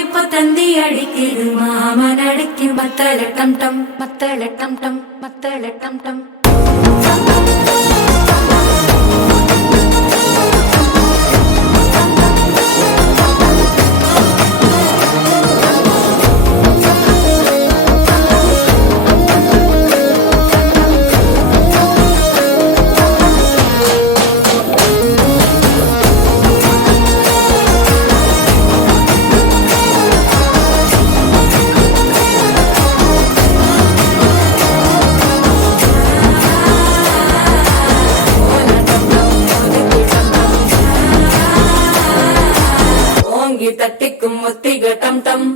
இப்ப தந்தி அடிக்குது மாமன் அடிக்கு மத்தள டம் டம் மத்தள டம் டம் மத்தள டம் டம். தட்டிக்கும் ஒத்திக டம் டம்.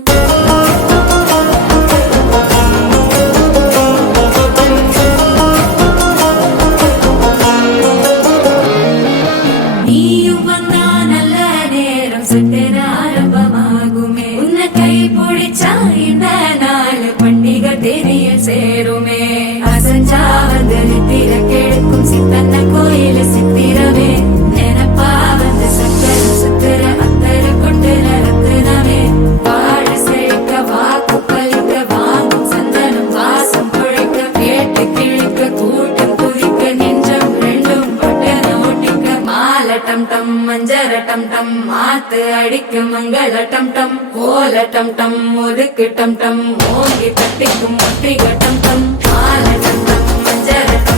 நீயும் வந்தா நல்ல நேரம் சுட்டென ஆரம்பமாகுமே. உன்னை கை பிடிச்சா இந்த நாள் பண்டிகை தெரிய சேருமே. அசஞ்சா வந்து நித்திர கெடுக்கும் சித்தன்ன கோயில சித்திரமே. நினைப்பா வந்து சக்கர சுத்திர அத்தர கொண்டு நடத்துனவே. வாழ செழிக்க வாக்கு பலிக்க வாங்கும் சந்தனம் வாசம் குழைக்க கேட்டு கிழிக்க கூட்டம் குதிக்க நெஞ்சம் ரெண்டும் பட்டன ஒட்டிக்க. மால டம் டம் மஞ்சர டம் டம் மாத்து அடிக்க மங்கள டம் டம் கோல டம் டம் ஒதுக்கு டம் டம் ஓங்கி தட்டிக்கும் ஒட்டிக டம் டம். மால டம் டம் மஞ்சர டம்